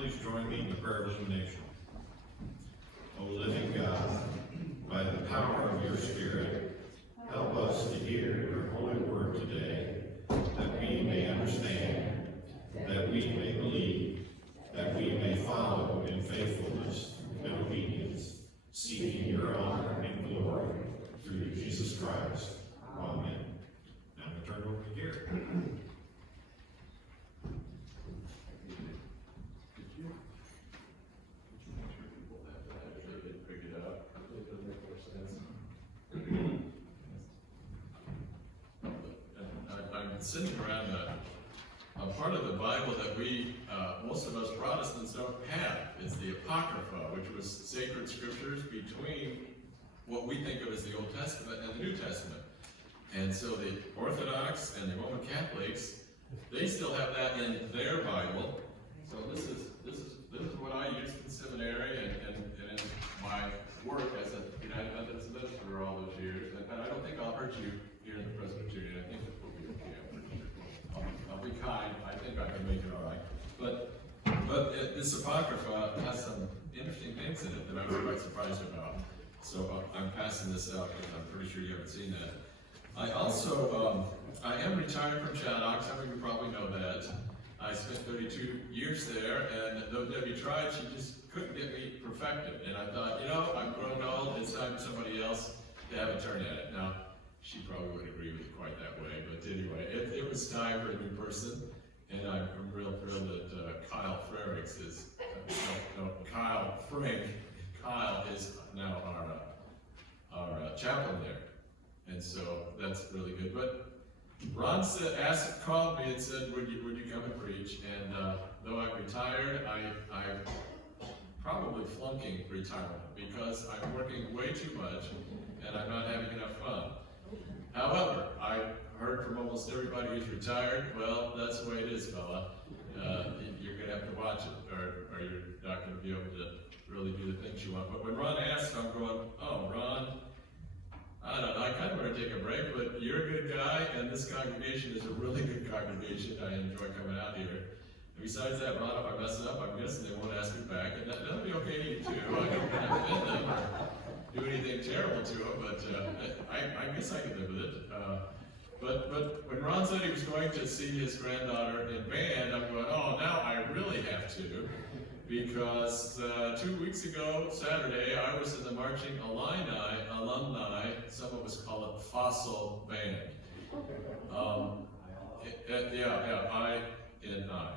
please join me in the prayer of illumination. O living God, by the power of your Spirit, help us to hear your holy word today, that we may understand, that we may believe, that we may follow in faithfulness and obedience, seeking your honor and glory through Jesus Christ. Amen. Now I'm going to turn it over to Gary. I'm sitting around a part of the Bible that we, most of us Protestants don't have. It's the Apocrypha, which was sacred scriptures between what we think of as the Old Testament and the New Testament. And so the Orthodox and the Roman Catholics, they still have that in their Bible. So this is what I used in seminary and in my work as a United Methodist minister all those years. And I don't think I'll hurt you here in the Presbyterian. I think it will be okay. I'll be kind. I think I can make it all right. But this Apocrypha has some interesting things in it that I was quite surprised about. So I'm passing this out because I'm pretty sure you haven't seen that. I also, I am retired from Chaddock. Some of you probably know that. I spent 32 years there, and though Debbie tried, she just couldn't get me perfected. And I thought, you know, I'm grown old, it's time for somebody else to have a turn at it. Now, she probably wouldn't agree with it quite that way, but anyway, it was time for a new person, and I'm real thrilled that Kyle Frericks is, Kyle Frank, Kyle is now our chaplain there. And so that's really good. But Ron called me and said, would you come and preach? And though I'm retired, I'm probably flunking retirement because I'm working way too much and I'm not having enough fun. However, I heard from almost everybody who's retired, well, that's the way it is, fella. You're going to have to watch it or you're not going to be able to really do the things you want. But when Ron asked, I'm going, oh, Ron, I don't know, I kind of want to take a break, but you're a good guy, and this congregation is a really good congregation. I enjoy coming out here. And besides that, Ron, if I mess it up, I'm guessing they won't ask me back, and that'll be okay to you too. I don't want to offend them or do anything terrible to them, but I guess I can live with it. But when Ron said he was going to see his granddaughter in band, I'm going, oh, now I really have to. Because 2 weeks ago, Saturday, I was in the Marching Alumni, some of us call it Fossil Band.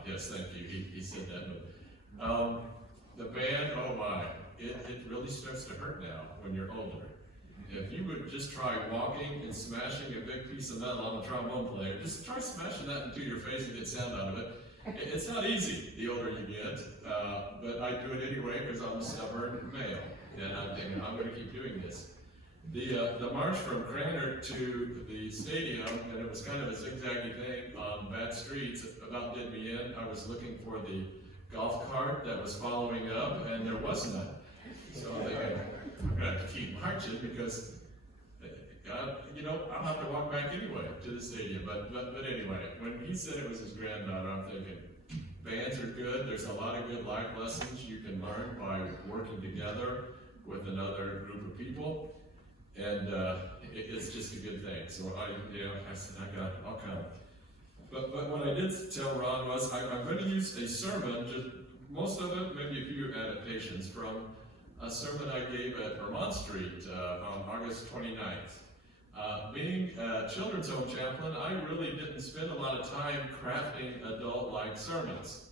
Yes, thank you, he said that. The band, oh my, it really starts to hurt now when you're older. If you would just try walking and smashing a big piece of metal on a trombone player, just try smashing that into your face and get sound out of it. It's not easy the older you get, but I do it anyway because I'm a stubborn male, and I'm thinking I'm going to keep doing this. The march from Cranor to the stadium, and it was kind of a zigzaggy thing on bad streets, about did me in. I was looking for the golf cart that was following up, and there was none. So I'm thinking, I'm going to have to keep marching because I'll have to walk back anyway to the stadium. But anyway, when he said it was his granddaughter, I'm thinking, bands are good. There's a lot of good life lessons you can learn by working together with another group of people. And it's just a good thing. So I said, I'll come. But what I did tell Ron was, I'm going to use a sermon, just most of it, maybe a few adaptations from a sermon I gave at Vermont Street on August 29th. Being a children's home chaplain, I really didn't spend a lot of time crafting adult-like sermons.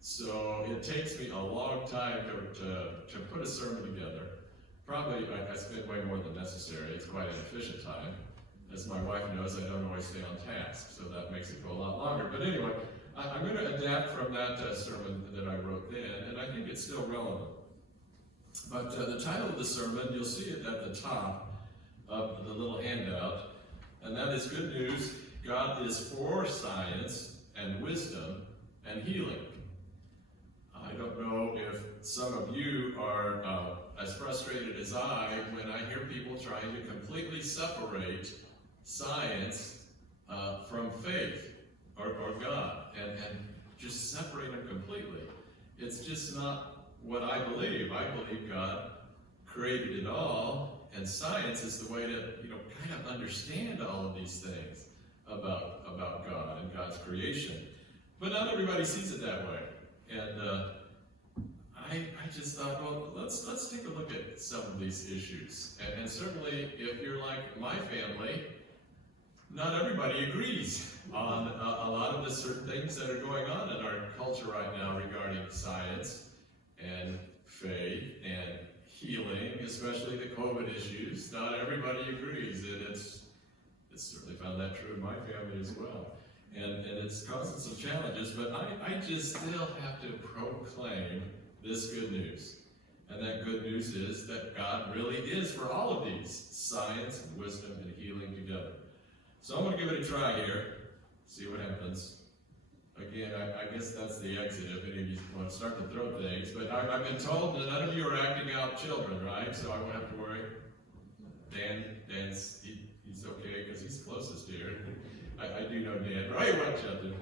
So it takes me a long time to put a sermon together. Probably I spend way more than necessary. It's quite an efficient time. As my wife knows, I don't always stay on task, so that makes it go a lot longer. But anyway, I'm going to adapt from that sermon that I wrote then, and I think it's still relevant. But the title of the sermon, you'll see it at the top of the little handout, and that is Good News, God is for science and wisdom and healing. I don't know if some of you are as frustrated as I when I hear people trying to completely separate science from faith or God and just separate them completely. It's just not what I believe. I believe God created it all, and science is the way to, kind of understand all of these things about God and God's creation. But not everybody sees it that way. And I just thought, well, let's take a look at some of these issues. And certainly, if you're like my family, not everybody agrees on a lot of the certain things that are going on in our culture right now regarding science and faith and healing, especially the COVID issues. Not everybody agrees, and it's certainly found that true in my family as well. And it's causing some challenges, but I just still have to proclaim this good news. And that good news is that God really is for all of these, science and wisdom and healing together. So I'm going to give it a try here, see what happens. Again, I guess that's the exit if any of you want to start to throw things, but I've been told that none of you are acting out children, right? So I won't have to worry. He's okay because he's closest here. I do know Dan. Right, watch out there.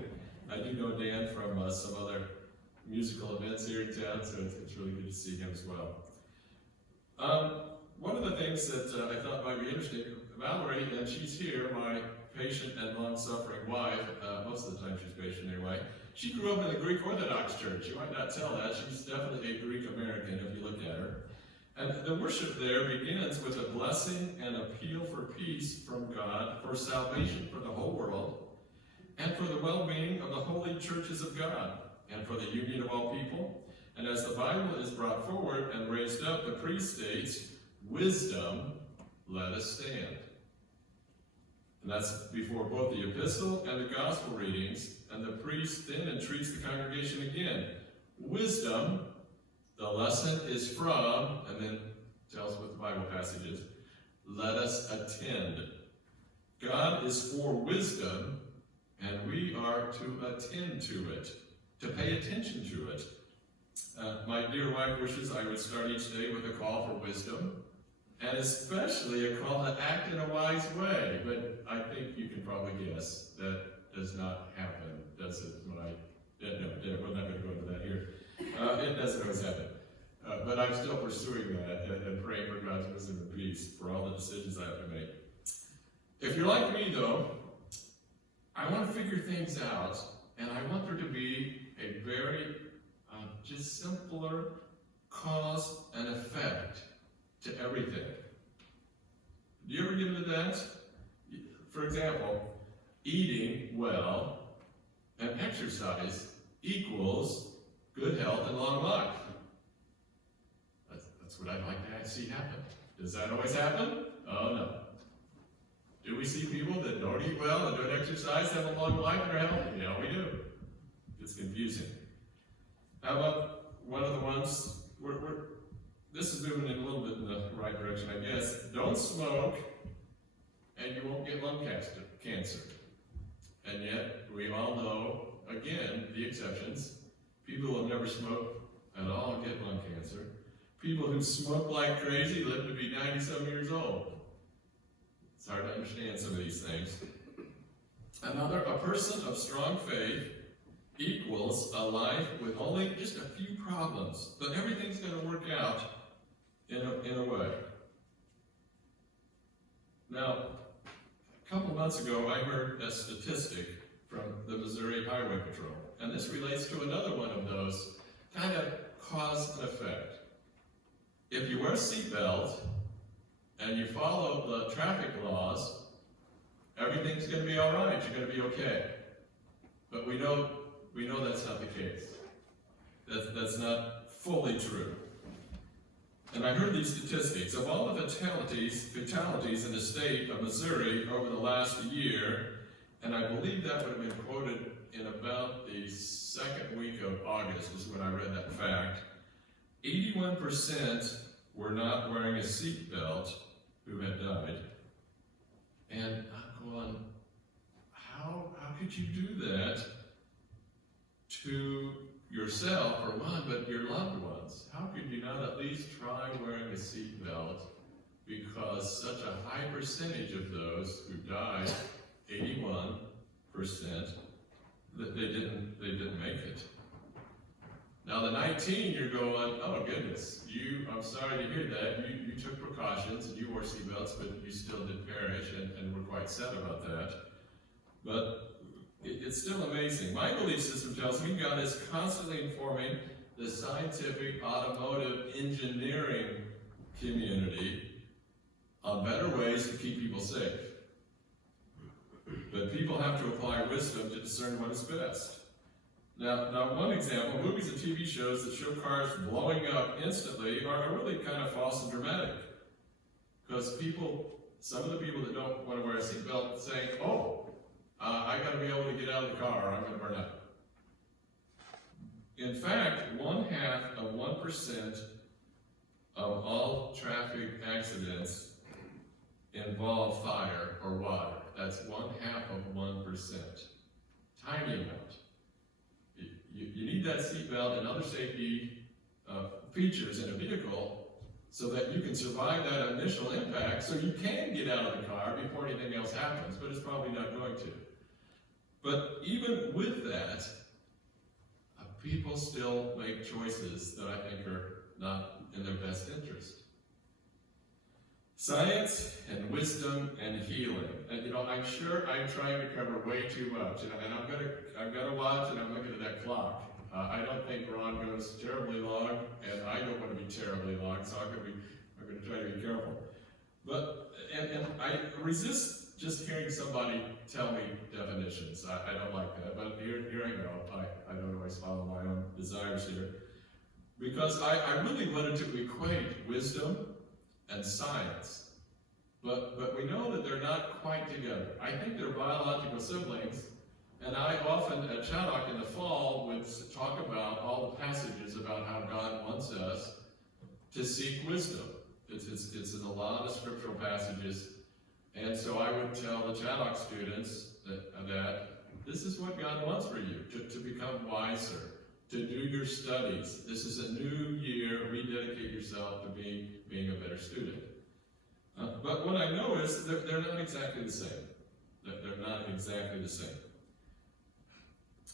I do know Dan from some other musical events here in town, so it's really good to see him as well. One of the things that I thought might be interesting, Valerie, and she's here, my patient and long-suffering wife, most of the time she's patient anyway, she grew up in the Greek Orthodox Church. You might not tell that. She's definitely a Greek American if you look at her. And the worship there begins with a blessing and appeal for peace from God, for salvation for the whole world, and for the well-being of the holy churches of God, and for the union of all people. And as the Bible is brought forward and raised up, the priest states, "Wisdom, let us stand." And that's before both the epistle and the gospel readings, and the priest then entreats the congregation again. Wisdom, the lesson is from, and then tells what the Bible passage is, let us attend. God is for wisdom, and we are to attend to it, to pay attention to it. My dear wife wishes I would start each day with a call for wisdom, and especially a call to act in a wise way. But I think you can probably guess that does not happen, does it? We're not going to go into that here. It doesn't always happen. But I'm still pursuing that and praying for God's wisdom and peace for all the decisions I have to make. If you're like me, though, I want to figure things out, and I want there to be a very just simpler cause and effect to everything. Do you ever get into that? For example, eating well and exercise equals good health and long life. That's what I'd like to see happen. Does that always happen? Oh no. Do we see people that don't eat well and don't exercise have a long life and are healthy? Yeah, we do. It's confusing. How about one of the ones, this is moving in a little bit in the right direction, I guess. Don't smoke, and you won't get lung cancer. And yet, we all know, again, the exceptions. People who have never smoked at all get lung cancer. People who smoke like crazy live to be 90-some years old. It's hard to understand some of these things. A person of strong faith equals a life with only just a few problems, but everything's going to work out in a way. Now, a couple months ago, I heard a statistic from the Missouri Highway Patrol, and this relates to another one of those kind of cause and effect. If you wear a seatbelt and you follow the traffic laws, everything's going to be all right. You're going to be okay. But we know that's not the case. That's not fully true. And I heard these statistics. Of all the fatalities in the state of Missouri over the last year, and I believe that would have been quoted in about the second week of August is when I read that fact, 81% were not wearing a seatbelt who had died. And I'm going, how could you do that to yourself, for one, but your loved ones? How could you not at least try wearing a seatbelt? Because such a high percentage of those who died, 81%, that they didn't make it. Now Now the 19, you're going, oh goodness, I'm sorry to hear that. You took precautions and you wore seatbelts, but you still did perish, and we're quite sad about that. But it's still amazing. My belief system tells me God is constantly informing the scientific, automotive, engineering community on better ways to keep people safe. But people have to apply wisdom to discern what is best. Now, one example, movies and TV shows that show cars blowing up instantly are really kind of false and dramatic. Because some of the people that don't want to wear a seatbelt say, I got to be able to get out of the car or I'm going to burn up. In fact, 0.5% of all traffic accidents involve fire or water. That's 0.5%. Tiny amount. You need that seatbelt and other safety features in a vehicle so that you can survive that initial impact, so you can get out of the car before anything else happens, but it's probably not going to. But even with that, people still make choices that I think are not in their best interest. Science and wisdom and healing. And I'm sure I'm trying to cover way too much, and I'm gonna watch, and I'm looking at that clock. I don't think Ron goes terribly long, and I don't want to be terribly long, so I'm gonna try to be careful. But and I resist just hearing somebody tell me definitions. I don't like that, but here I go. I don't always follow my own desires here. Because I really wanted to equate wisdom and science. But we know that they're not quite together. I think they're biological siblings, and I often at Chaddock in the fall would talk about all the passages about how God wants us to seek wisdom. It's in a lot of scriptural passages. And so I would tell the Chaddock students that this is what God wants for you, to become wiser, to do your studies. This is a new year. Rededicate yourself to being a better student. But what I know is they're not exactly the same. They're not exactly the same.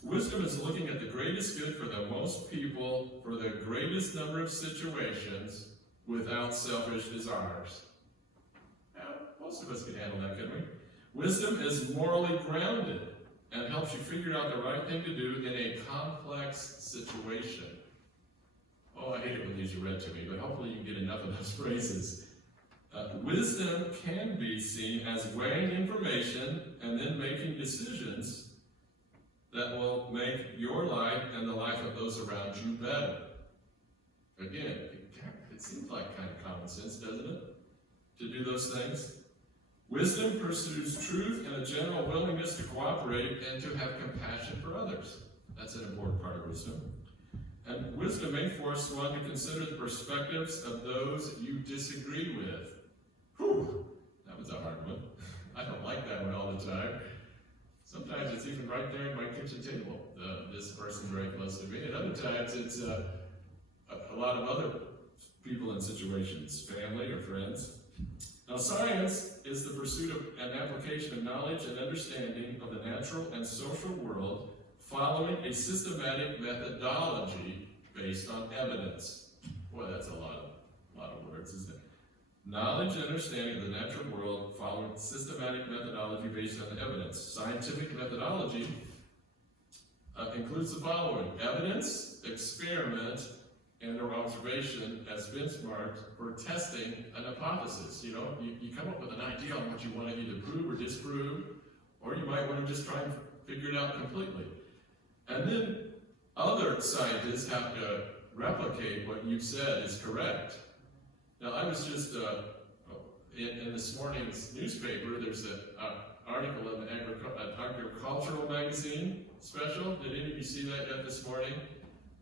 Wisdom is looking at the greatest good for the most people, for the greatest number of situations, without selfish desires. Most of us can handle that, can we? Wisdom is morally grounded and helps you figure out the right thing to do in a complex situation. Oh, I hate it when these are read to me, but hopefully you can get enough of those phrases. Wisdom can be seen as weighing information and then making decisions that will make your life and the life of those around you better. Again, it seems like kind of common sense, doesn't it? To do those things. Wisdom pursues truth and a general willingness to cooperate and to have compassion for others. That's an important part of wisdom. And wisdom may force one to consider the perspectives of those you disagree with. Whew, that was a hard one. I don't like that one all the time. Sometimes it's even right there in my kitchen table. This person's very close to me. And other times it's a lot of other people in situations, family or friends. Now, science is the pursuit of an application of knowledge and understanding of the natural and social world following a systematic methodology based on evidence. Boy, that's a lot of words, isn't it? Knowledge and understanding of the natural world following systematic methodology based on evidence. Scientific methodology includes the following: evidence, experiment, and/or observation as benchmarks for testing an hypothesis. You come up with an idea on what you want to either prove or disprove, or you might want to just try and figure it out completely. And then other scientists have to replicate what you've said is correct. Now, I was just, in this morning's newspaper, there's an article in an agricultural magazine special. Did any of you see that yet this morning?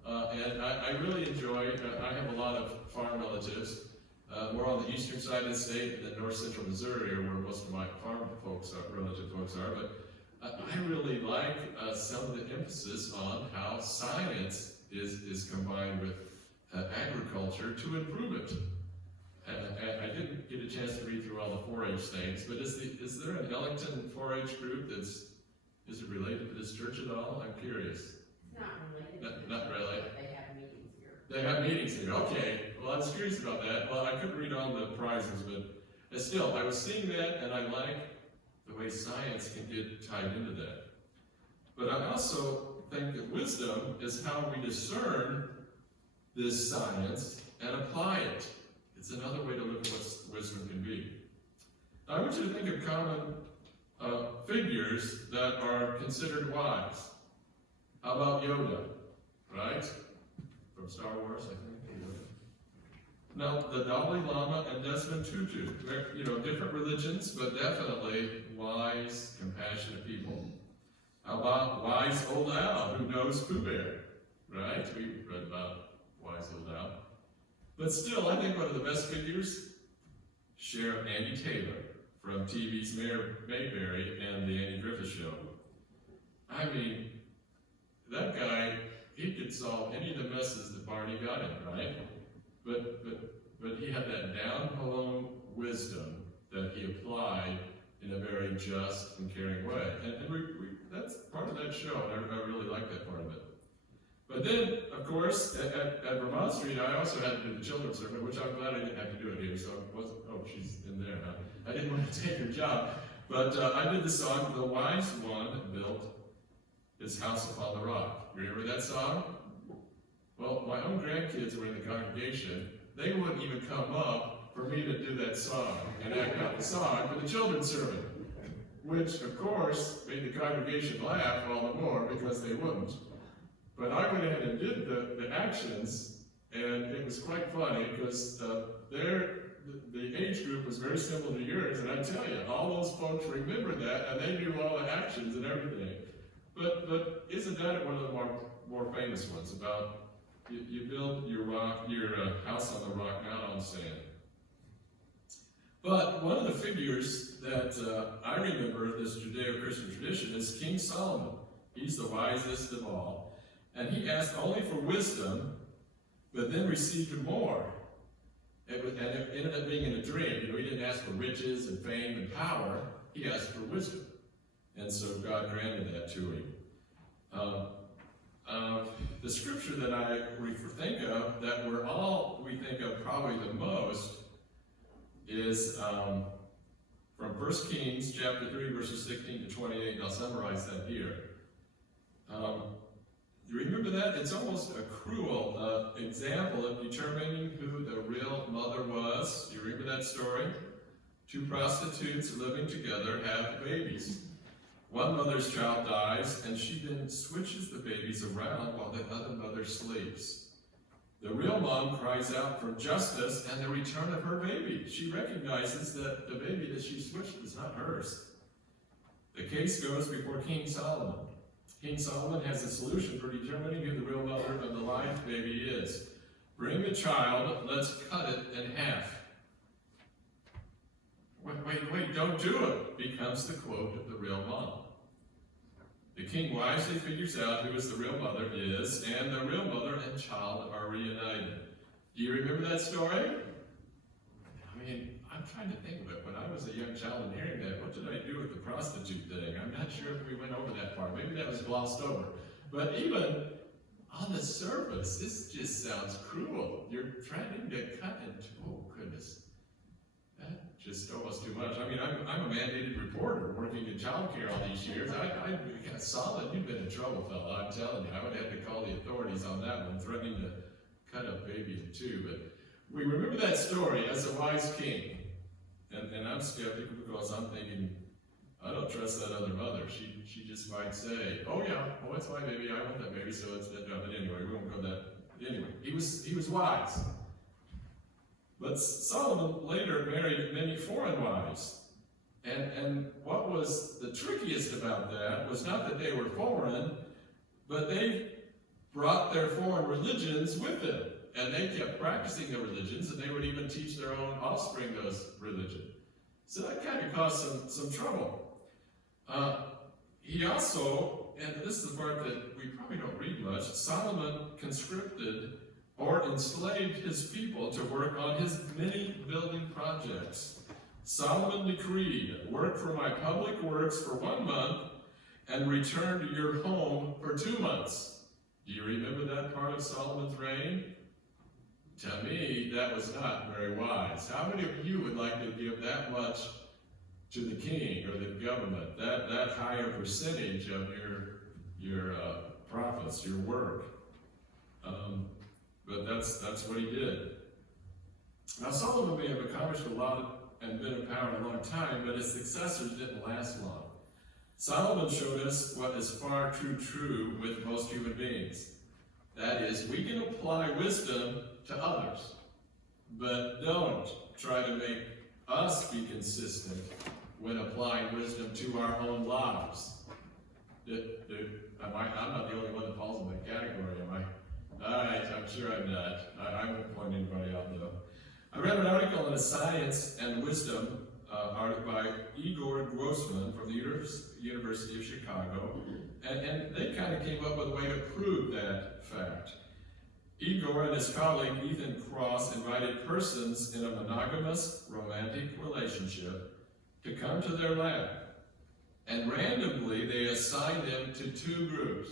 And I really enjoyed, I have a lot of farm relatives. We're on the eastern side of the state, in the north central Missouri, where most of my farm relative folks are, but I really like some of the emphasis on how science is combined with agriculture to improve it. I didn't get a chance to read through all the 4-H things, but is there an Ellington 4-H group is it related to this church at all? I'm curious. It's not related. Not really. They have meetings They have meetings, they go, okay, well, I was curious about that. Well, I couldn't read all the prizes, but still, I was seeing that, and I like the way science can get tied into that. But I also think that wisdom is how we discern this science and apply it. It's another way to look at what wisdom can be. Now, I want you to think of common figures that are considered wise. How about Yoda, right? From Star Wars, I think. Now, the Dalai Lama and Desmond Tutu, different religions, but definitely wise, compassionate people. How about wise old owl who knows Pooh Bear, right? We read about wise old owl. But still, I think one of the best figures, Sheriff Andy Taylor from TV's Mayor Mayberry and the Andy Griffith Show. I mean, that guy, he could solve any of the messes that Barney got in, right? But he had that down-home wisdom that he applied in a very just and caring way. And that's part of that show, and I really like that part of it. But then, of course, at Vermont Street, I also had to do the children's circuit, which I'm glad I didn't have to do it here, so I wasn't, oh, she's in there, huh? I didn't want to take her job. But I did the song, The Wise One Built His House Upon the Rock. Remember that song? Well, my own grandkids were in the congregation. They wouldn't even come up for me to do that song and act out the song for the children's sermon, which, of course, made the congregation laugh all the more because they wouldn't. But I went ahead and did the actions, and it was quite funny because the age group was very similar to yours, and I tell you, all those folks remembered that, and they knew all the actions and everything. But isn't that one of the more famous ones about you build your house on the rock, not on sand? But one of the figures that I remember in this Judeo-Christian tradition is King Solomon. He's the wisest of all. And he asked only for wisdom, but then received more. And it ended up being in a dream. He didn't ask for riches and fame and power. He asked for wisdom. And so God granted that to him. The scripture that I think of, that we think of probably the most, is from 1 Kings chapter 3, verses 16 to 28, and I'll summarize that here. You remember that? It's almost a cruel example of determining who the real mother was. You remember that story? Two prostitutes living together have babies. One mother's child dies, and she then switches the babies around while the other mother sleeps. The real mom cries out for justice and the return of her baby. She recognizes that the baby that she switched is not hers. The case goes before King Solomon. King Solomon has a solution for determining who the real mother of the live baby is. Bring the child, let's cut it in half. Wait, don't do it, becomes the quote of the real mom. The king wisely figures out who the real mother is, and the real mother and child are reunited. Do you remember that story? I mean, I'm trying to think of it. When I was a young child and hearing that, what did I do with the prostitute thing? I'm not sure if we went over that part. Maybe that was glossed over. But even on the surface, this just sounds cruel. You're trying to cut into, oh goodness. That just almost too much. I mean, I'm a mandated reporter working in child care all these years. Solid, you've been in trouble, fella, I'm telling you. I would have to call the authorities on that one, threatening to cut a baby in two. But we remember that story as a wise king. And I'm skeptical because I'm thinking, I don't trust that other mother. She just might say, oh yeah, oh it's my baby, I want that baby, so it's that. No, but anyway, we won't go that. Anyway, he was wise. But Solomon later married many foreign wives. And what was the trickiest about that was not that they were foreign, but they brought their foreign religions with them. And they kept practicing their religions, and they would even teach their own offspring those religions. So that kind of caused some trouble. He also, and this is the part that we probably don't read much, Solomon conscripted or enslaved his people to work on his many building projects. Solomon decreed, work for my public works for 1 month and return to your home for 2 months. Do you remember that part of Solomon's reign? To me, that was not very wise. How many of you would like to give that much to the king or the government, that higher percentage of your profits, your work? But that's what he did. Now Solomon may have accomplished a lot and been in power a long time, but his successors didn't last long. Solomon showed us what is far too true with most human beings. That is, we can apply wisdom to others, but don't try to make us be consistent when applying wisdom to our own lives. I'm not the only one that falls in that category, am I? All right, I'm sure I'm not. I won't point anybody out, though. I read an article in a Science and Wisdom article by Igor Grossman from the University of Chicago, and they kind of came up with a way to prove that fact. Igor and his colleague Ethan Cross invited persons in a monogamous romantic relationship to come to their lab, and randomly they assigned them to two groups.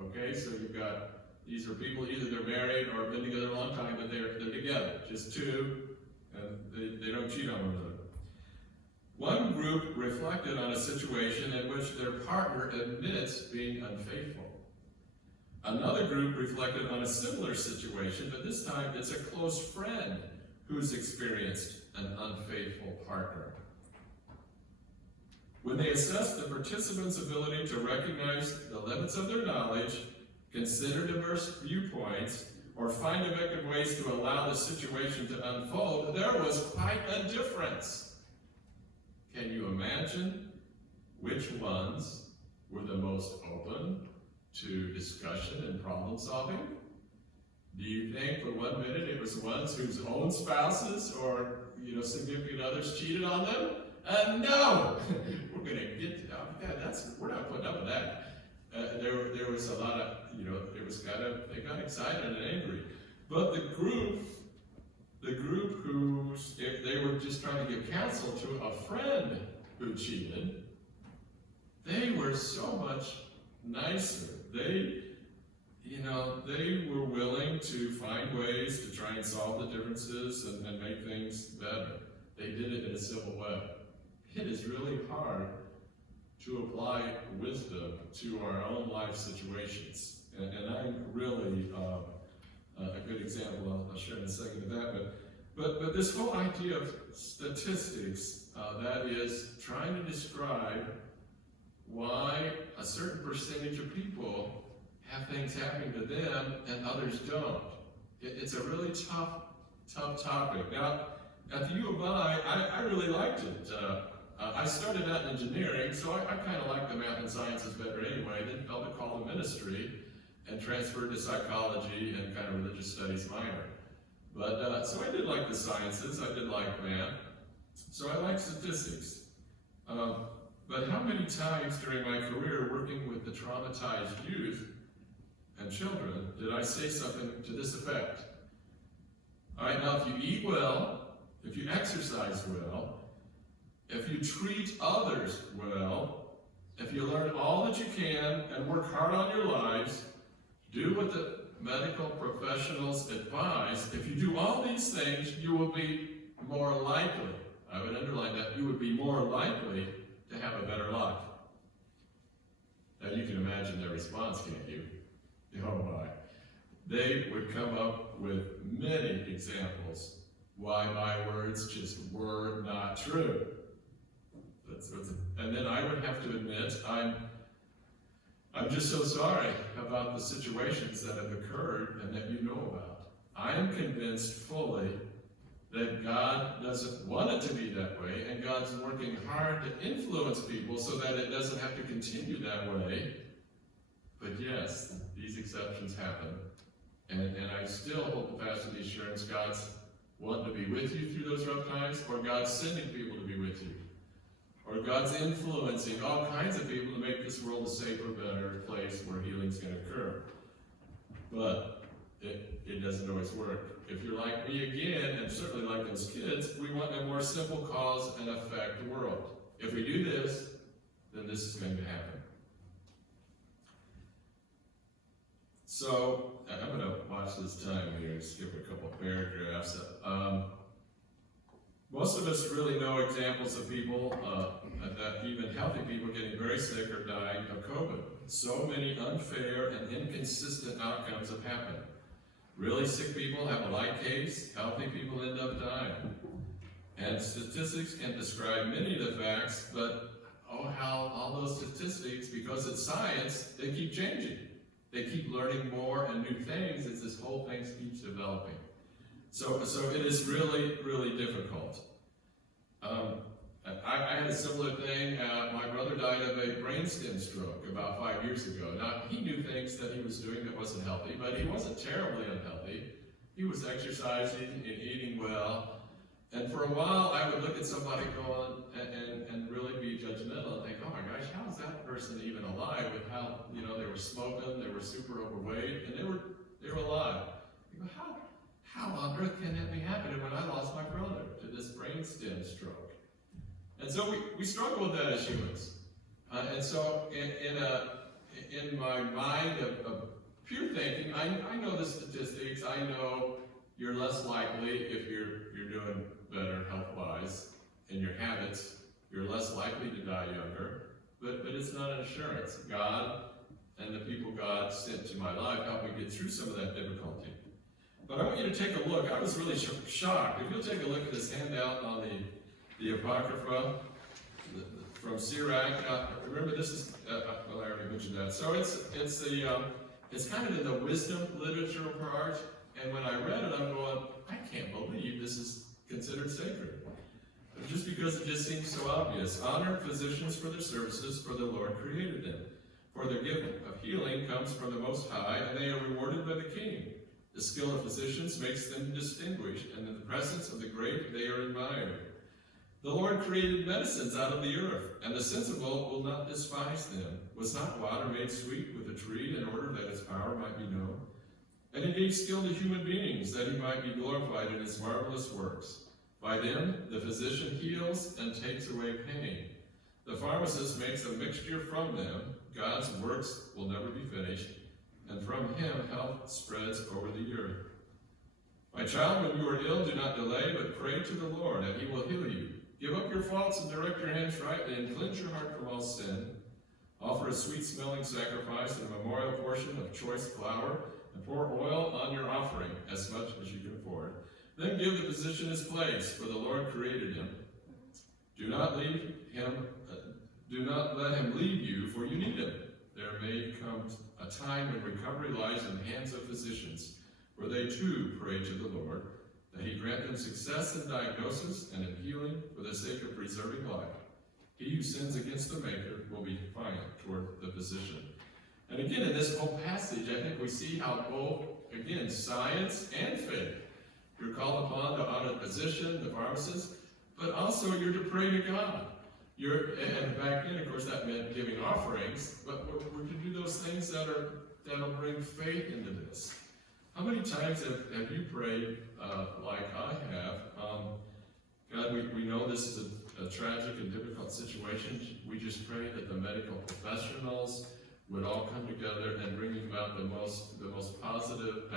Okay, so you've got, these are people, either they're married or have been together a long time, but they're together, just two, and they don't cheat on one another. One group reflected on a situation in which their partner admits being unfaithful. Another group reflected on a similar situation, but this time it's a close friend who's experienced an unfaithful partner. When they assessed the participants' ability to recognize the limits of their knowledge, consider diverse viewpoints, or find effective ways to allow the situation to unfold, there was quite a difference. Can you imagine which ones were the most open to discussion and problem solving? Do you think for 1 minute it was the ones whose own spouses or significant others cheated on them? No! We're going to get we're not putting up with that. There was a lot of, they got excited and angry. But the group who, if they were just trying to give counsel to a friend who cheated, they were so much nicer. They were willing to find ways to try and solve the differences and make things better. They did it in a civil way. It is really hard to apply wisdom to our own life situations. And I'm really a good example, I'll share in a second of that. But this whole idea of statistics, that is trying to describe why a certain percentage of people have things happening to them and others don't. It's a really tough topic. Now, at the U of I really liked it. I started out in engineering, so I kind of liked the math and sciences better anyway. Then felt a call to ministry and transferred to psychology and kind of religious studies minor. But so I did like the sciences, I did like math, so I like statistics. But how many times during my career working with the traumatized youth and children did I say something to this effect? All right, now if you eat well, if you exercise well, if you treat others well, if you learn all that you can and work hard on your lives, do what the medical professionals advise, if you do all these things, you will be more likely, I would underline that, you would be more likely to have a better life. Now you can imagine their response, can't you? Oh my. They would come up with many examples why my words just were not true. And then I would have to admit, I'm just so sorry about the situations that have occurred and that you know about. I am convinced fully that God doesn't want it to be that way, and God's working hard to influence people so that it doesn't have to continue that way. But yes, these exceptions happen. And I still hold fast to the assurance God's wanting to be with you through those rough times, or God's sending people to be with you. Or God's influencing all kinds of people to make this world a safer, better place where healing's going to occur. But it doesn't always work. If you're like me again, and certainly like those kids, we want a more simple cause and effect world. If we do this, then this is going to happen. So, I'm going to watch this time here and skip a couple paragraphs. Most of us really know examples of people, that even healthy people getting very sick or dying of COVID. So many unfair and inconsistent outcomes have happened. Really sick people have a light case, healthy people end up dying. And statistics can describe many of the facts, but oh, how all those statistics, because it's science, they keep changing. They keep learning more and new things as this whole thing keeps developing. So it is really, really difficult. I had a similar thing. My brother died of a brainstem stroke about 5 years ago. Now, he knew things that he was doing that wasn't healthy, but he wasn't terribly unhealthy. He was exercising and eating well. And for a while, I would look at somebody going and really be judgmental and think, oh my gosh, how is that person even alive with how, they were smoking, they were super overweight, and they were alive. You go, how on earth can that be happening when I lost my brother to this brainstem stroke? And so we struggle with that as humans. And so in my mind of pure thinking, I know the statistics. I know you're less likely if you're doing better health-wise in your habits. You're less likely to die younger. But it's not an assurance. God and the people God sent to my life helped me get through some of that difficulty. But I want you to take a look. I was really shocked. If you'll take a look at this handout on the Apocrypha from Sirach. Remember, this is, well, I already mentioned that. So it's kind of in the wisdom literature part. And when I read it, I'm going, I can't believe this is considered sacred. Just because it just seems so obvious. Honor physicians for their services, for the Lord created them. For their gift of healing comes from the Most High, and they are rewarded by the King. The skill of physicians makes them distinguished, and in the presence of the great they are admired. The Lord created medicines out of the earth, and the sensible will not despise them. Was not water made sweet with a tree in order that its power might be known? And he gave skill to human beings, that he might be glorified in his marvelous works. By them the physician heals and takes away pain. The pharmacist makes a mixture from them. God's works will never be finished, and from him health spreads over the earth. My child, when you are ill, do not delay, but pray to the Lord, and he will heal you. Give up your faults and direct your hands rightly, and cleanse your heart from all sin. Offer a sweet-smelling sacrifice and a memorial portion of choice flour, and pour oil on your offering, as much as you can afford. Then give the physician his place, for the Lord created him. Do not let him leave you, for you need him. There may come a time when recovery lies in the hands of physicians, where they too pray to the Lord, that he grant them success in diagnosis and in healing for the sake of preserving life. He who sins against the Maker will be defiant toward the physician. And again, in this whole passage, I think we see how both, again, science and faith, you're called upon to honor the physician, the pharmacist, but also you're to pray to God. And back then, of course, that meant giving offerings, but we're to do those things that'll bring faith into this. How many times have you prayed like I have? God, we know this is a tragic and difficult situation. We just pray that the medical professionals would all come together and bring about the most positive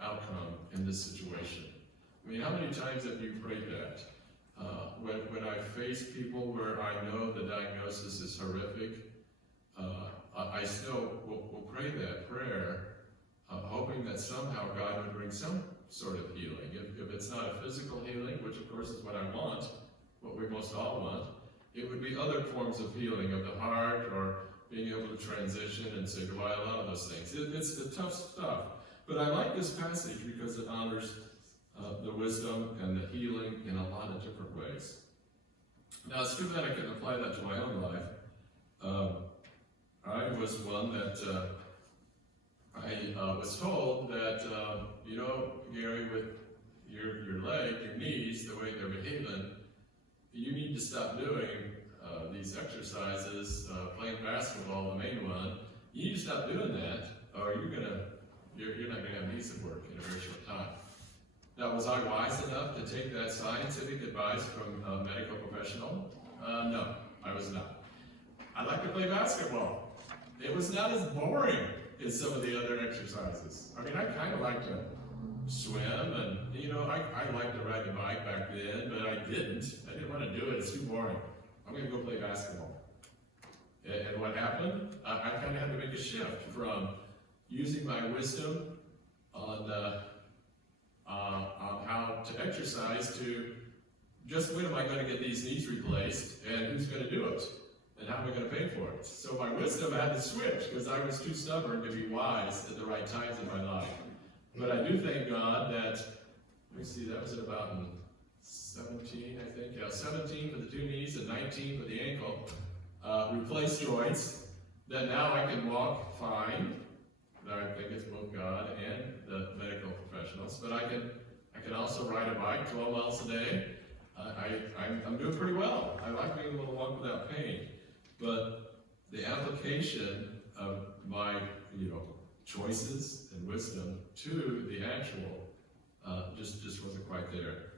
outcome in this situation. I mean, how many times have you prayed that? When I face people where I know the diagnosis is horrific, I still will pray that prayer, hoping that somehow God would bring some sort of healing. If it's not a physical healing, which of course is what I want, what we most all want, it would be other forms of healing of the heart, or being able to transition and say goodbye, a lot of those things. It's the tough stuff. But I like this passage because it honors the wisdom and the healing in a lot of different ways. Now, it's too bad I couldn't apply that to my own life. I was one that I was told that, Gary, with your leg, your knees, the way they're behaving, you need to stop doing these exercises, playing basketball, the main one. You need to stop doing that, or you're not going to have knees that work in a very short time. Now, was I wise enough to take that scientific advice from a medical professional? No, I was not. I like to play basketball. It was not as boring in some of the other exercises. I mean, I kind of like to swim, and I liked to ride the bike back then, but I didn't want to do it. It's too boring. I'm going to go play basketball. And what happened? I kind of had to make a shift from using my wisdom on how to exercise to just when am I going to get these knees replaced, and who's going to do it, and how am I going to pay for it? So my wisdom had to switch because I was too stubborn to be wise at the right times in my life. But I do thank God that, let me see, that was at about 17, I think. Yeah, 17 for the two knees and 19 for the ankle. Replaced joints, that now I can walk fine. I think it's both God and the medical professionals, but I can also ride a bike 12 miles a day. I'm doing pretty well. I like being able to walk without pain, but the application of my choices and wisdom to the actual just wasn't quite there.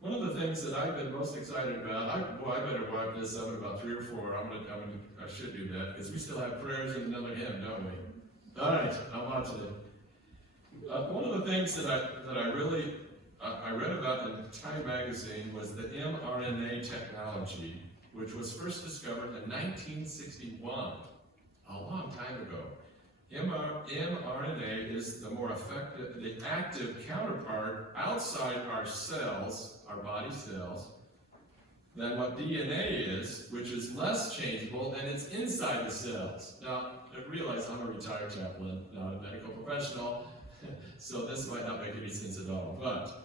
One of the things that I've been most excited about, I better wipe this up in about 3 or 4. I should do that because we still have prayers and another hymn, don't we? All right, I'm on to it. One of the things that I really read about in Time magazine was the mRNA technology, which was first discovered in 1961, a long time ago. mRNA is the more effective, the active counterpart outside our cells, our body cells, than what DNA is, which is less changeable, and it's inside the cells. Now, I realize I'm a retired chaplain, not a medical professional, so this might not make any sense at all. But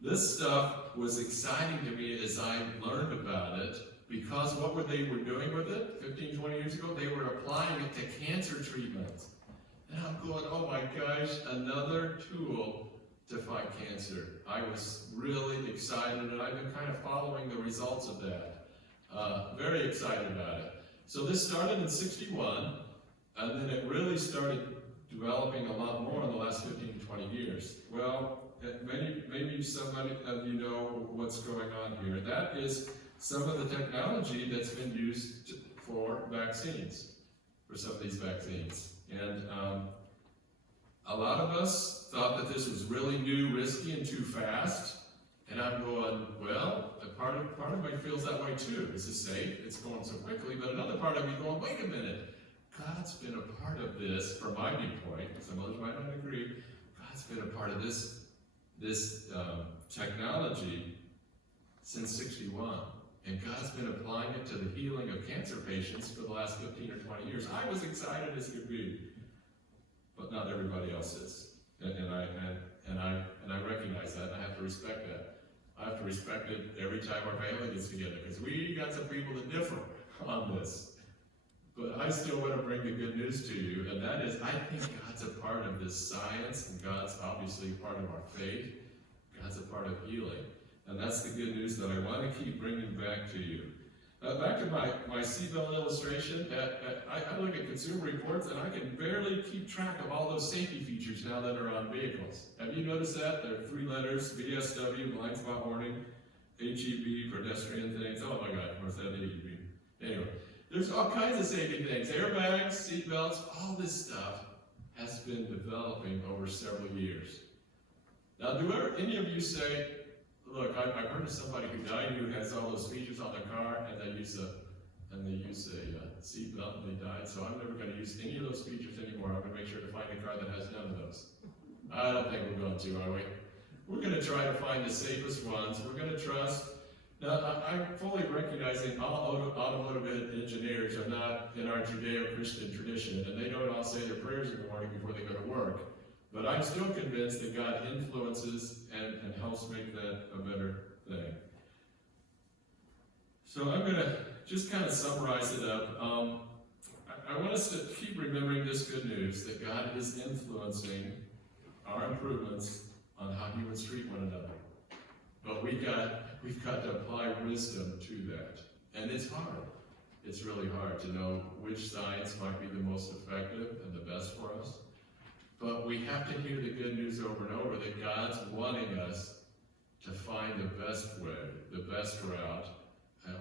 this stuff was exciting to me as I learned about it, because what they were doing with it 15, 20 years ago, they were applying it to cancer treatments. And I'm going, oh my gosh, another tool to fight cancer. I was really excited, and I've been kind of following the results of that. Very excited about it. So this started in 61, and then it really started developing a lot more in the last 15 to 20 years. Well, maybe somebody of you know what's going on here. That is some of the technology that's been used for vaccines, for some of these vaccines. And a lot of us thought that this was really new, risky, and too fast. And I'm going, well, part of me feels that way too. This is safe, it's going so quickly, but another part of me going, wait a minute, God's been a part of this, from my viewpoint, some others might not agree, God's been a part of this technology since 61. And God's been applying it to the healing of cancer patients for the last 15 or 20 years. I was excited as could be, but not everybody else is. And I recognize that, and I have to respect that. I have to respect it every time our family gets together, because we got some people that differ on this. But I still want to bring the good news to you, and that is, I think God's a part of this science, and God's obviously a part of our faith. God's a part of healing. And that's the good news that I want to keep bringing back to you. Back to my seatbelt illustration, I look at Consumer Reports, and I can barely keep track of all those safety features now that are on vehicles. Have you noticed that? There are 3 letters, VSW, blind spot warning, HEB, pedestrian things. Oh my God, where's that HEB? Anyway, there's all kinds of safety things, airbags, seatbelts, all this stuff has been developing over several years. Now, do any of you say, look, I've heard of somebody who died who has all those features on their car, and they use a seatbelt and they died, so I'm never going to use any of those features anymore. I'm going to make sure to find a car that has none of those. I don't think we're going to, are we? We're going to try to find the safest ones. We're going to trust. Now, I'm fully recognizing all automotive engineers are not in our Judeo-Christian tradition, and they don't all say their prayers in the morning before they go to work. But I'm still convinced that God influences and helps make that a better thing. So I'm going to just kind of summarize it up. I want us to keep remembering this good news, that God is influencing our improvements on how humans treat one another. But we've got to apply wisdom to that. And it's hard. It's really hard to know which science might be the most effective and the best for us. But we have to hear the good news over and over that God's wanting us to find the best way, the best route,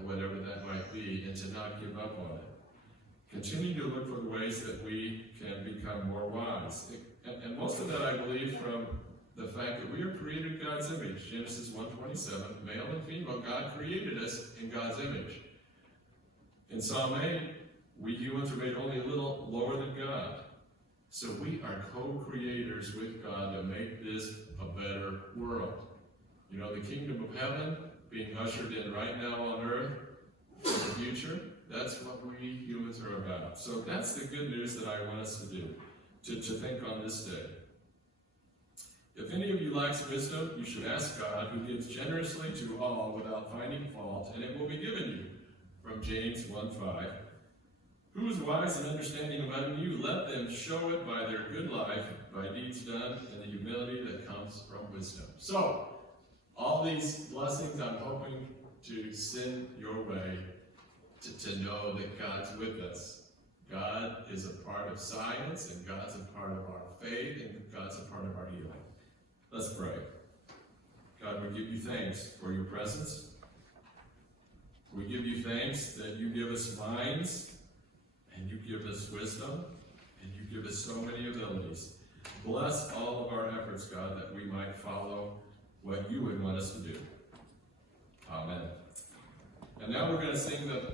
whatever that might be, and to not give up on it. continue to look for the ways that we can become more wise. And most of that, I believe, from the fact that we are created in God's image. Genesis 1:27, male and female, God created us in God's image. In Psalm 8, we humans are made only a little lower than God. So we are co-creators with God to make this a better world. You know, the kingdom of heaven being ushered in right now on earth for the future, that's what we humans are about. So that's the good news that I want us to do, to think on this day. If any of you lacks wisdom, you should ask God, who gives generously to all without finding fault, and it will be given you. From James 1:5. Who is wise and understanding among you? Let them show it by their good life, by deeds done, and the humility that comes from wisdom. So, all these blessings I'm hoping to send your way to know that God's with us. God is a part of science, and God's a part of our faith, and God's a part of our healing. Let's pray. God, we give you thanks for your presence. We give you thanks that you give us minds, and you give us wisdom, and you give us so many abilities. Bless all of our efforts, God, that we might follow what you would want us to do. Amen. And now we're going to sing the